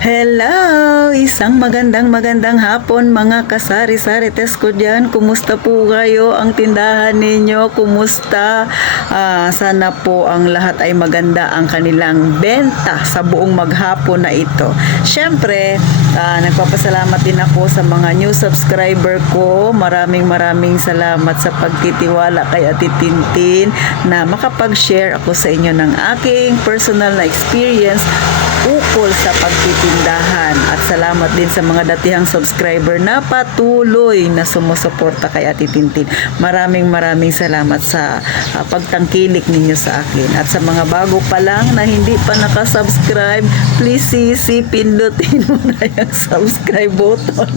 Hello! Isang magandang hapon mga kasari-sarites ko dyan. Kumusta po kayo? Ang tindahan ninyo, kumusta? Sana po ang lahat ay maganda ang kanilang benta sa buong maghapon na ito. Siyempre, nagpapasalamat din ako sa mga new subscriber ko. Maraming salamat sa pagtitiwala kay Ate Tintin na makapag-share ako sa inyo ng aking personal na experience ukol sa pagtitindahan, at salamat din sa mga datihang subscriber na patuloy na sumusuporta kay Ate Tintin. Maraming salamat sa pagtangkilik ninyo sa akin, at sa mga bago pa lang na hindi pa nakasubscribe, please pindutin mo na yung subscribe button.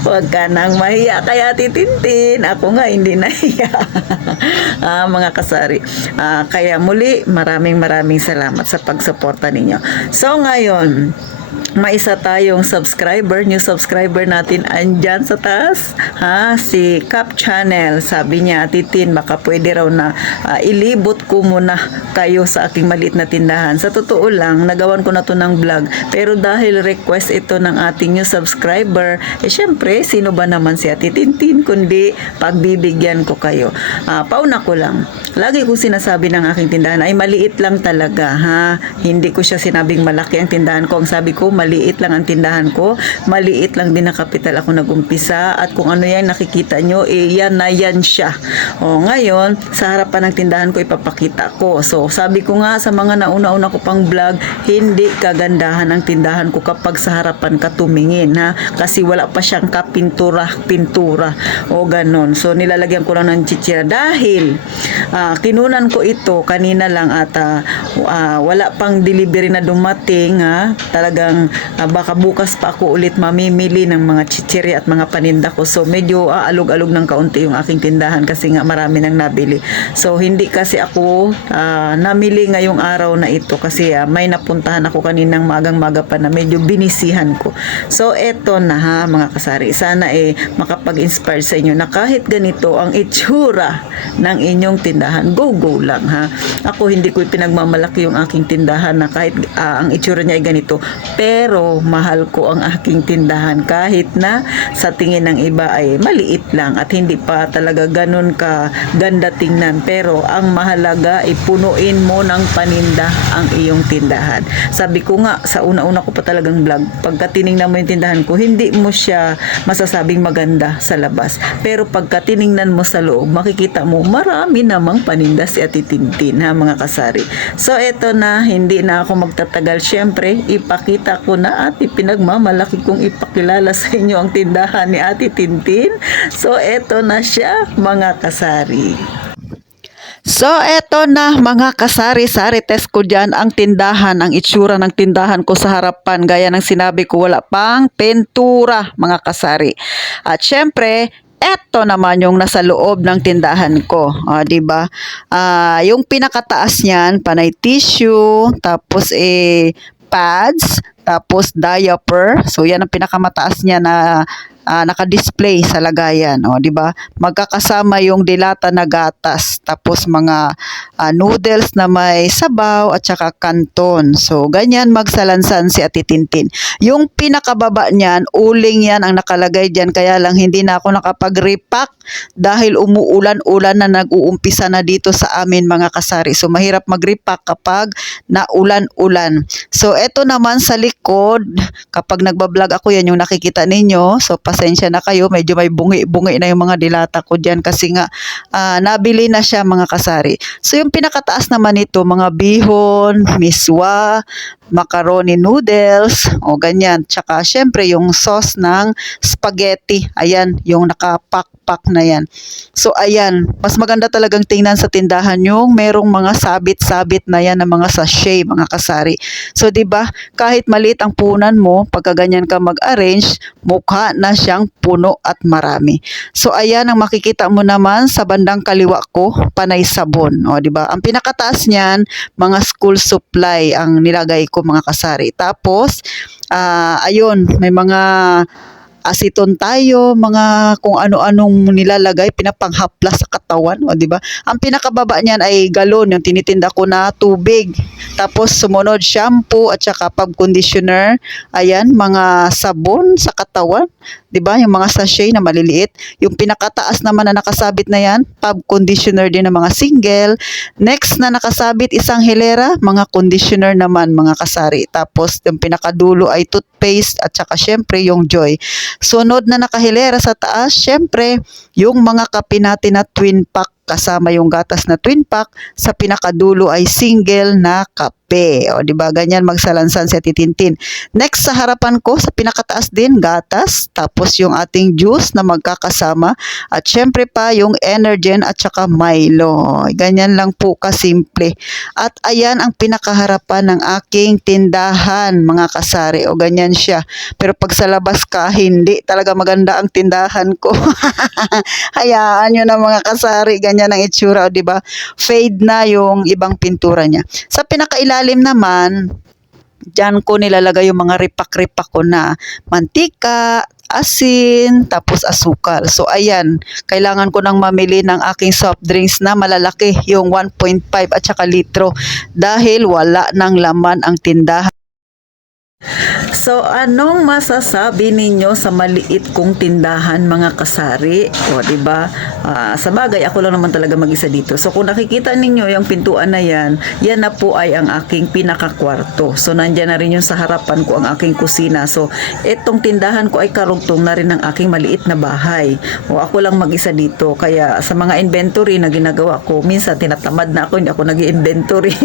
Huwag ka nang mahiya kay Ate Tintin. Ako nga hindi nahiya. Mga kasari. Kaya muli, maraming salamat sa pagsuporta ninyo. So ngayon, may isa tayong subscriber, new subscriber natin andyan sa taas, si Cap Channel. Sabi niya, Titin, baka pwede raw na ilibot ko muna kayo sa aking maliit na tindahan. Sa totoo lang, nagawan ko na to ng vlog, pero dahil request ito ng ating new subscriber, syempre, sino ba naman si Ate Tintin kundi pagbibigyan ko kayo. Pauna ko lang, lagi ko sinasabi ng aking tindahan ay maliit lang talaga, hindi ko siya sinabing malaki ang tindahan ko. Ang sabi ko, maliit lang ang tindahan ko, maliit lang din na kapital ako nagumpisa, at kung ano yan nakikita nyo, yan na yan siya. Ngayon, sa harapan ng tindahan ko ipapakita ko. So, sabi ko nga sa mga nauna-una ko pang vlog, hindi kagandahan ang tindahan ko kapag sa harapan ka tumingin, kasi wala pa siyang kapintura, ganon. So, nilalagyan ko lang ng chichira dahil kinunan ko ito kanina lang, at wala pang delivery na dumating, talagang baka bukas pa ako ulit mamimili ng mga chichiri at mga paninda ko. So medyo alog-alog ng kaunti yung aking tindahan kasi nga marami nang nabili. So hindi kasi ako namili ngayong araw na ito kasi may napuntahan ako kaninang magang-maga pa na medyo binisihan ko. So eto na mga kasari, sana makapag-inspire sa inyo na kahit ganito ang itsura ng inyong tindahan, go lang Ako hindi ko pinagmamalaki yung aking tindahan na kahit ang itsura niya ay ganito, pero mahal ko ang aking tindahan kahit na sa tingin ng iba ay maliit lang at hindi pa talaga ganun ka ganda tingnan, pero ang mahalaga ipunuin mo ng paninda ang iyong tindahan. Sabi ko nga sa una-una ko pa talagang vlog, pagka tiningnan mo yung tindahan ko, hindi mo siya masasabing maganda sa labas, pero pagka tiningnan mo sa loob, makikita mo marami namang paninda si Ate Tintin, mga kasari. So eto na, hindi na ako magtatagal. Syempre, ipakita ko na at ipinagmamalaki kong ipakilala sa inyo ang tindahan ni Ate Tintin. So eto na siya, mga kasari. So eto na mga kasari-sarites ko dyan ang tindahan, ang itsura ng tindahan ko sa harapan. Gaya ng sinabi ko, wala pang pintura mga kasari. At syempre, eto naman yung nasa loob ng tindahan ko. Di ba? Yung pinakataas niyan, panay tissue, tapos pads, tapos diaper. So yan ang pinakamataas niya na naka-display sa lagayan, di ba? Magkakasama yung dilata na gatas, tapos mga noodles na may sabaw at saka kanton. So ganyan magsalansan si Ate Tintin. Yung pinakababa niyan, uling yan ang nakalagay diyan, kaya lang hindi na ako nakapag-repack dahil umuulan-ulan na, nag-uumpisa na dito sa amin mga kasari. So mahirap mag-repack kapag naulan-ulan. So eto naman sa likod, kapag nagbablog ako, yan yung nakikita ninyo. So pasensya na kayo, medyo may bungi-bungi na yung mga dilata ko dyan kasi nga nabili na siya mga kasari. So yung pinakataas naman ito, mga bihon, miswa, macaroni noodles, ganyan. Tsaka syempre yung sauce ng spaghetti, ayan, yung nakapak-pak na yan. So ayan, mas maganda talagang tingnan sa tindahan yung merong mga sabit-sabit na yan na mga sachet mga kasari. So 'di ba, kahit maliit ang punan mo, pagka ganyan ka mag-arrange, mukha na siyang puno at marami. So ayan ang makikita mo naman sa bandang kaliwa ko, panay sabon. 'Di ba? Ang pinakataas niyan, mga school supply ang nilagay ko mga kasari. Tapos ayun, may mga asiton tayo, mga kung ano-anong nilalagay, pinapanghaplas sa katawan, o di ba? Ang pinakababa niyan ay galon, yung tinitinda ko na tubig. Tapos sumunod shampoo at saka pag conditioner, ayan, mga sabon sa katawan, 'di ba? Yung mga sachet na maliliit. Yung pinakataas naman na nakasabit na 'yan, pub conditioner din ng mga single. Next na nakasabit isang hilera, mga conditioner naman mga kasari. Tapos yung pinakadulo ay toothpaste at saka syempre yung Joy. Sunod na nakahilera sa taas, syempre yung mga kape natin na twin pack kasama yung gatas na twin pack, sa pinakadulo ay single na kape. O, di ba? Ganyan magsalansan si Titintin. Next sa harapan ko, sa pinakataas din, gatas, tapos yung ating juice na magkakasama, at syempre pa yung Energen at saka Milo. Ganyan lang po kasimple. At ayan ang pinakaharapan ng aking tindahan, mga kasari. O ganyan siya. Pero pag sa labas ka, hindi talaga maganda ang tindahan ko. Hayaan nyo na mga kasari, ganyan ang itsura, di ba? Fade na yung ibang pintura niya. Sa pinakailalim naman, diyan ko nilalagay yung mga ripak-ripak ko na mantika, asin, tapos asukal. So ayan, kailangan ko nang mamili ng aking soft drinks na malalaki, yung 1.5 at saka litro, dahil wala nang laman ang tindahan. So, anong masasabi ninyo sa maliit kong tindahan, mga kasari? O, di ba? Sa bagay, ako lang naman talaga mag-isa dito. So, kung nakikita ninyo yung pintuan na yan na po ay ang aking pinakakwarto. So, nandyan na rin yung sa harapan ko ang aking kusina. So, itong tindahan ko ay karugtong na rin ng aking maliit na bahay. O, ako lang mag-isa dito. Kaya, sa mga inventory na ginagawa ko, minsan tinatamad na ako, hindi ako nag-inventory.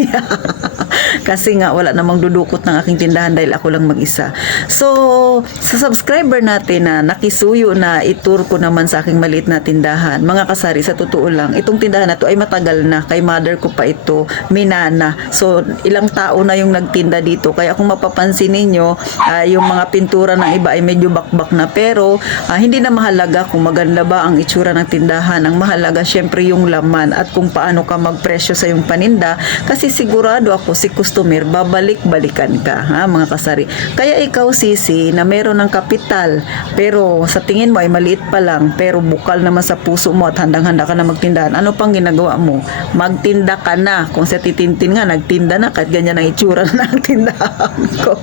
Kasi nga, wala namang dudukot ng aking tindahan dahil ako lang mag-isa. So, sa subscriber natin na nakisuyo na itur ko naman sa aking maliit na tindahan, mga kasari, sa totoo lang, itong tindahan na to ay matagal na. Kay mother ko pa ito, minana. So, ilang tao na yung nagtinda dito. Kaya kung mapapansin ninyo, yung mga pintura ng iba ay medyo bakbak na. Pero, hindi na mahalaga kung maganda ba ang itsura ng tindahan. Ang mahalaga, syempre, yung laman at kung paano ka magpresyo sa yung paninda. Kasi sigurado ako, si customer, babalik-balikan ka, ha, mga kasari. Kaya ikaw, sisi, na meron ng kapital, pero sa tingin mo ay maliit pa lang, pero bukal naman sa puso mo at handang-handa ka na magtindahan, ano pang ginagawa mo? Magtinda ka na. Kung sa Titintin nga, nagtinda na, kahit ganyan ang itsura na ng tindahan ko.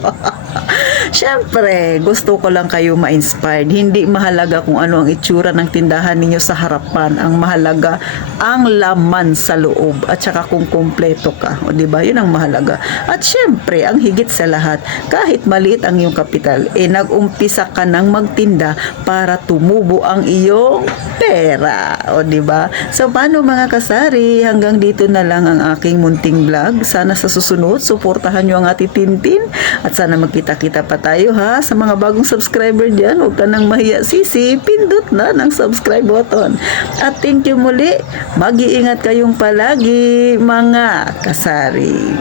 Siyempre, gusto ko lang kayo ma-inspired. Hindi mahalaga kung ano ang itsura ng tindahan ninyo sa harapan. Ang mahalaga, ang laman sa loob, at saka kung kumpleto ka. O, diba? Yun ang mahalaga. At syempre, ang higit sa lahat, kahit maliit ang iyong kapital, nag-umpisa ka nang magtinda para tumubo ang iyong pera. O, diba? So, paano mga kasari? Hanggang dito na lang ang aking munting vlog. Sana sa susunod, suportahan nyo ang Ate Tintin. At sana magkita-kita pa tayo, ha? Sa mga bagong subscriber dyan, huwag ka nang mahiya, sisi. Pindot na ng subscribe button. At thank you muli. Mag-iingat kayong palagi, mga kasari.